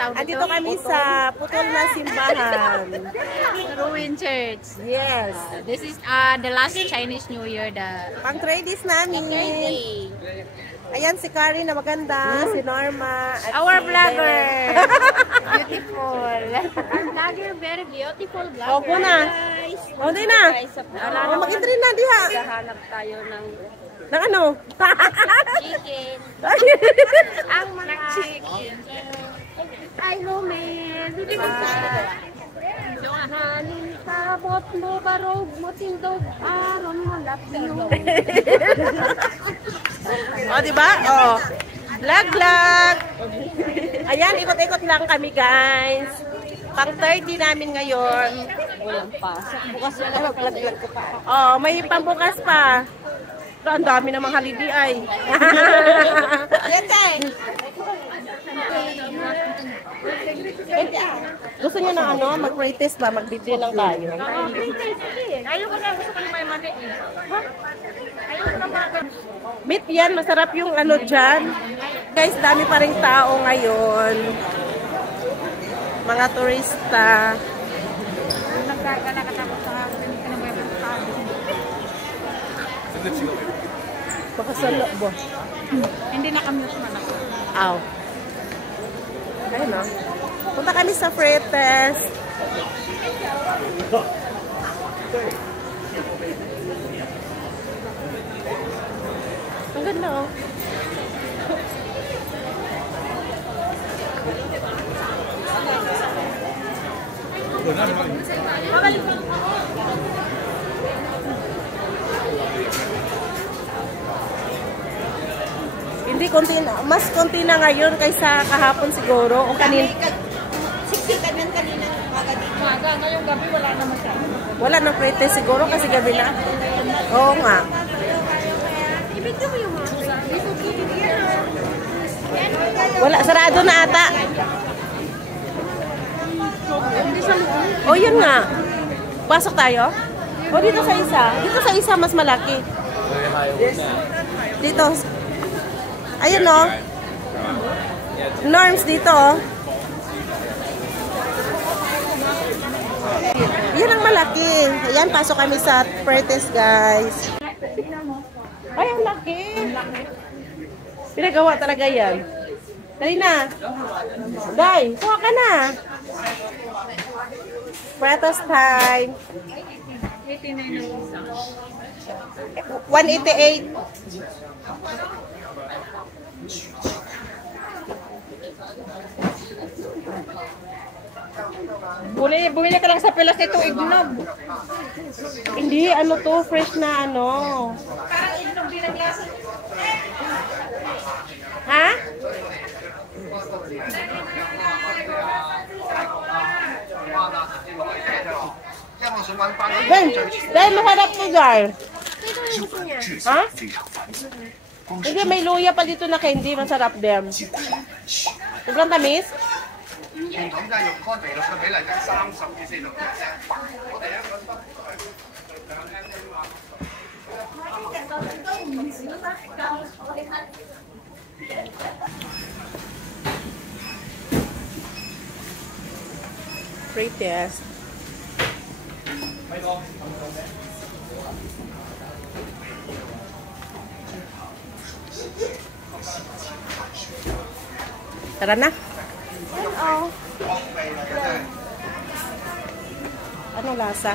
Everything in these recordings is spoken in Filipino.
tawag dito? Andito kami sa putol na simbahan. Ruin Church. Yes. This is the last Chinese New Year. Pang tradies namin. Ayan si Kari na maganda, si Norma. At Our si vlogger. Beautiful. Our vlogger, very beautiful vlogger. Opo na. O, di na. O, mag-entry na, diha. Hanap tayo ng ano? chicken. Ang mga chicken. Ay, lumen. Hanin sabot mo, barog mo, tindog, aron mo, lapyo. O, diba? O. Vlog. Ayan, ikot-ikot lang kami, guys. Pang 30 namin ngayon. Walang pasok. Bukas na lang vlog ko pa. Oh, may pambukas pa. Pero ang dami namang holiday ay. Gusto niyo na ano, mag-pretest ba? Mag-video lang tayo. Ayaw ko na, gusto ko na may mani. Ayaw ko na mga. Meet yan, masarap yung ano dyan. Guys, dami pa rin tao ngayon. Mga turista. Baka salo ba? Hindi na kami naman ako. Aw. Ayun o. Punta kami sa Freites. Ang ganda o. Hindi konti na, mas konti na ngayon kaysa kahapon siguro o kanina. Siksikan yan kanina umaga dito. Umaga, ngayong gabi wala naman siya. Wala nang Freites siguro kasi gabi na. Oo nga. Ibigay mo yung mga dito. Wala, sarado na ata. O yun nga. Pasok tayo? O dito sa isa. Dito sa isa mas malaki. Dito. Ayun o. Norms dito o. Yan ang malaki. Ayan, pasok kami sa Freites, guys. Ay, ang laki. Pinagawa talaga yan. Dali na. Day, kuha ka na. Freites time. 188. Bumili ka lang sa pilas nito, ignog. Hindi, ano to, fresh na ano. Parang ignog din ang lasa. Ha? Dahil maharap mo, Jar. Ha? Hindi, may luya pa dito na candy. Masarap din. Sobrang tamis? Freites. Tara na. Oh. Ano lasa?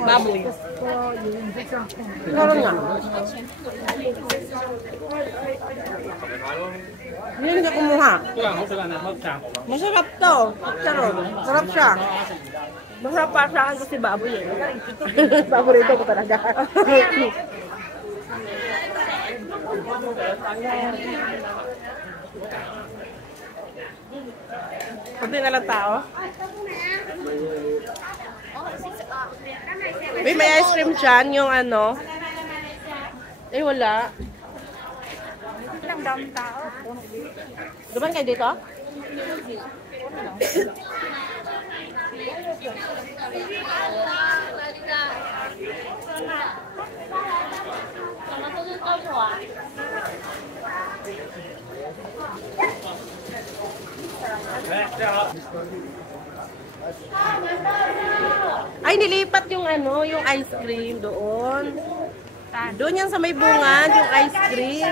Baboy. Meron nga. Hindi ka kumuha. Masarap to. Masarap siya. Masarap pa sa akin kasi baboy eh. Paborito ko talaga. Kunti na lang tao. May ice cream dyan, yung ano. Eh, wala. Ang daming tao. Duman kayo dito? Ay, nilipat yung ano, yung ice cream doon. Doon yan sa may bungad, yung ice cream.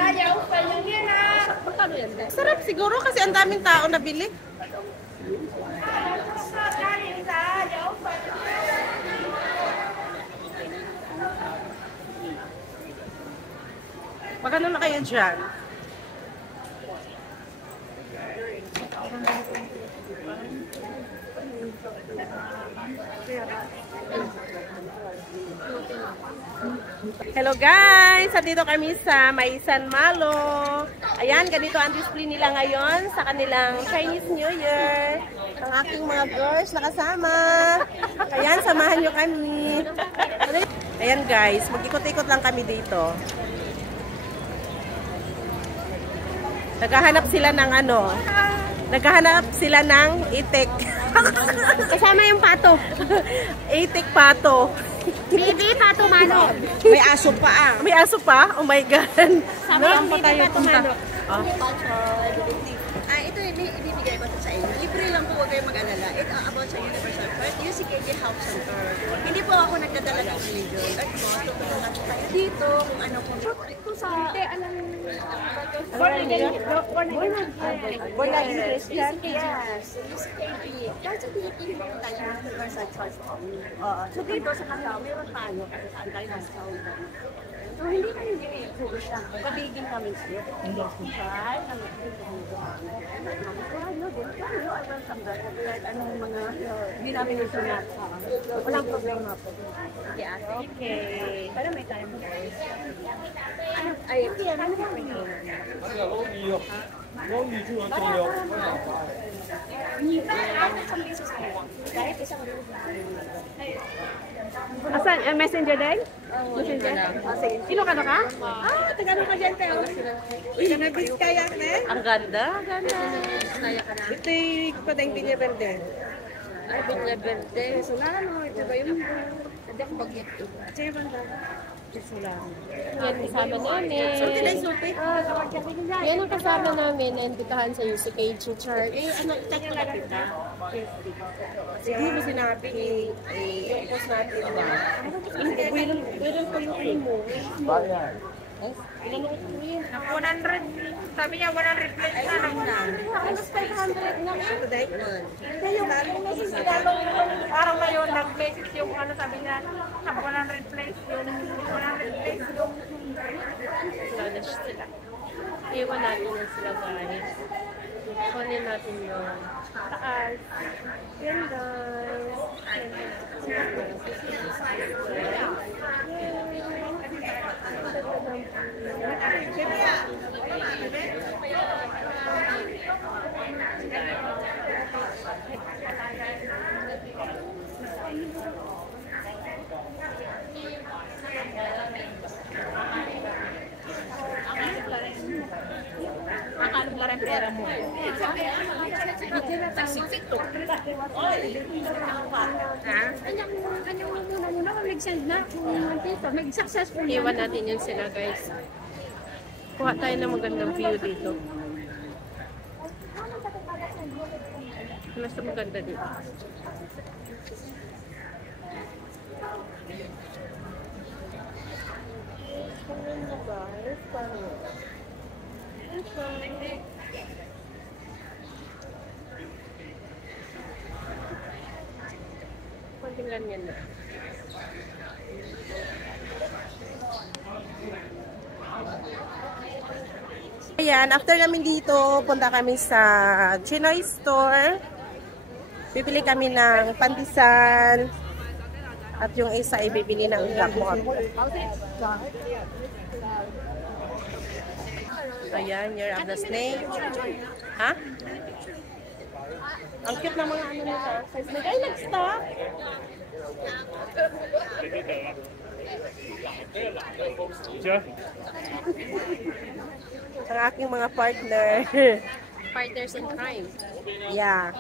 Sarap siguro kasi ang daming tao nabili. Magkano na kayo dyan? Hello guys! Dito kami sa Maisan Malo. Ayan, ganito ang display nila ngayon sa kanilang Chinese New Year. Ang aking mga girls nakasama. Ayan, samahan nyo kami. Ayan guys, mag-ikot-ikot lang kami dito. Naghahanap sila ng ano? Naghahanap sila ng itik. Kasama yung pato. Itik pato. Bibi, pato, mano. May aso pa ah. May aso pa? Oh my God. Saan pa tayo punta? Ito ibibigay ko sa inyo. Libre lang po, huwag kayong mag-alala. Ito about sa Universal Park, UCKD Health Center. Hindi po ako nagdadala ng religion. At mo, tutulungan ko kayo dito kung ano kung ito sa... Hindi, alam Born again Christian? Yes. UCKD. That's a Philippine Universal Trust. So dito sa kanila, meron tayo kasi saan tayo nasa Saudi. So hindi kami i-focus lang. Pabigin kami siya. Anong mga hindi namin nasunat. Walang problema po. Okay. Para may time. Ay, ano ba ito? Asan? Messenger din? Messenger? Sino ka na ka? Tagalog ka dyan, pero. Nabis kaya, ne? Ang ganda. Ganda. Ito yung padang Villa Verde. Ay, Villa Verde. Solano, ito ba yung bagyo? Ito yung banda. Solano. Yan kasama namin. Sulti na yung sulti. Yan ang kasama namin na imbitahan sa UCKG Church. Ano, check ko lang kita. Sige mo sinabi, yung post natin. Willing ko yung mo. Ilan ang uwi? 100. Sabi niya 100 plates na lang na. Halos 500 na. Today? Kaya yung araw na yun, nag-message yung ano sabi niya, 100 plates, yung 100 plates, yung Wala sila. Iwan natin yan sila guys. Kunin natin yun. Taas. Yan guys. akala mo lang pera mo. Kanyang muna mag-send na. Mag-successful. Iwan natin yun sila guys. Kuha tayo ng magandang view dito. Mas maganda dito. Konting ganyan na. Ayan, after namin dito, punta kami sa Chinoy store. Bibili kami ng pantisan. At yung isa ay bibili ng gamot. Ayan, Year of the Snake. Ha? Ang cute ng mga ano nito. Ay, nag-stop! Ang aking mga partner. Partners in crime. Yeah.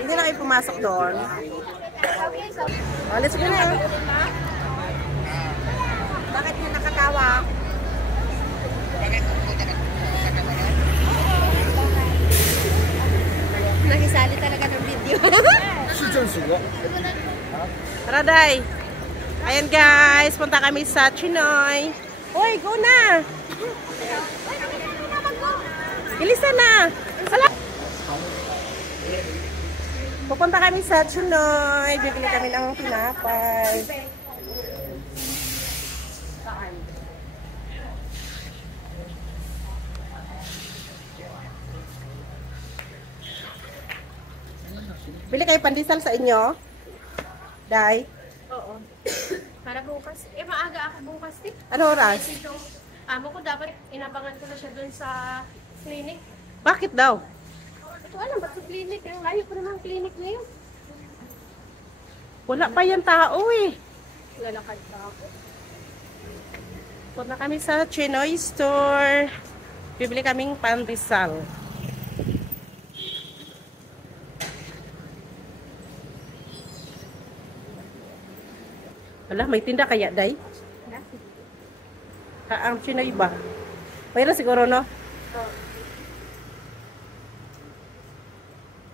Hindi na kayo pumasok doon. Oh, let's go na. Bakit mo nakatawa? Nakisali talaga ng video. Tara, Day. Ayan guys, punta kami sa Chinoy. Uy, go na! Bilisan na! Pupunta kami sa Chinoy. Bibili kami ng tinapay. Bili kayo pandesal sa inyo? Day? Oo. Para bukas. Maaga ako bukas, eh. Ano oras? Ito, amo ko dapat inabangan ko na siya dun sa clinic. Bakit daw? Ito alam, ba't sa clinic? Ang layo ko naman ang clinic ngayon. Wala pa yan tao eh. Lalakad pa ako. Punta kami sa Chinoy store. Bibili kaming pandesal. Wala, may tinda kaya, Day? Ang Chinoy ba? Mayroon siguro, no?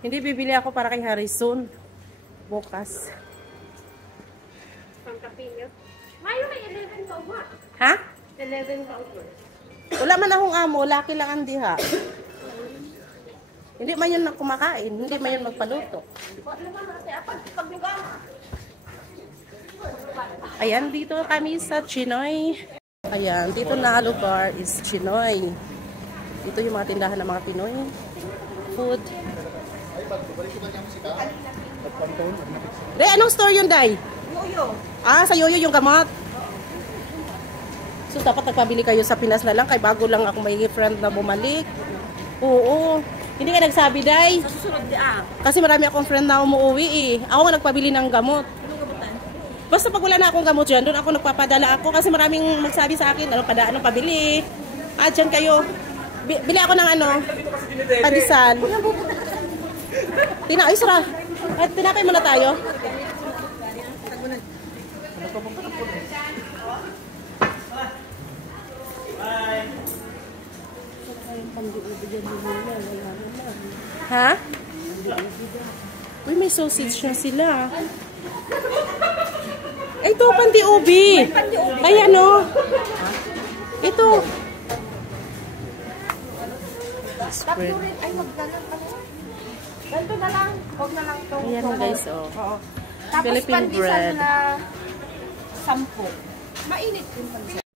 Hindi, bibili ako para kay Harrison. Bukas. Pangkapinyo. Ngayon may 11 ka ba? Ha? 11 ka ba? Wala man akong amo, laki lang ang diha. Hindi man yun kumakain, hindi man yun magpaluto. Ayan, dito kami sa Chinoy. Ayan, dito na lugar is Chinoy. Dito yung mga tindahan ng mga Pinoy. Food. Day, anong store yun, Day? Yoyo. Ah, sa Yoyo yung gamot. So, dapat nagpabili kayo sa Pinas na lang. Kaya bago lang ako may friend na bumalik. Oo. Hindi ka nagsabi, Day. Sa susunod di ah. Kasi marami akong friend na umuwi eh. Ako nga nagpabili ng gamot. Anong gabutan? Basta pag wala na akong gamot dyan, doon ako nagpapadala ako. Kasi maraming magsabi sa akin, anong pabili. Ah, dyan kayo. Bili ako ng pandesal. Ay, Sara. At tinapay muna tayo. Ha? Uy, may sausage na sila. Ay, ito, pandi-ubi. Ay, ano? Ito. Spread. Ay, magdalang pa na. Ganito na lang. Huwag na lang ito. Ayan guys, oh. Oo. Tapos Philippine pandesal bread. na 10. Mainit din pandesal.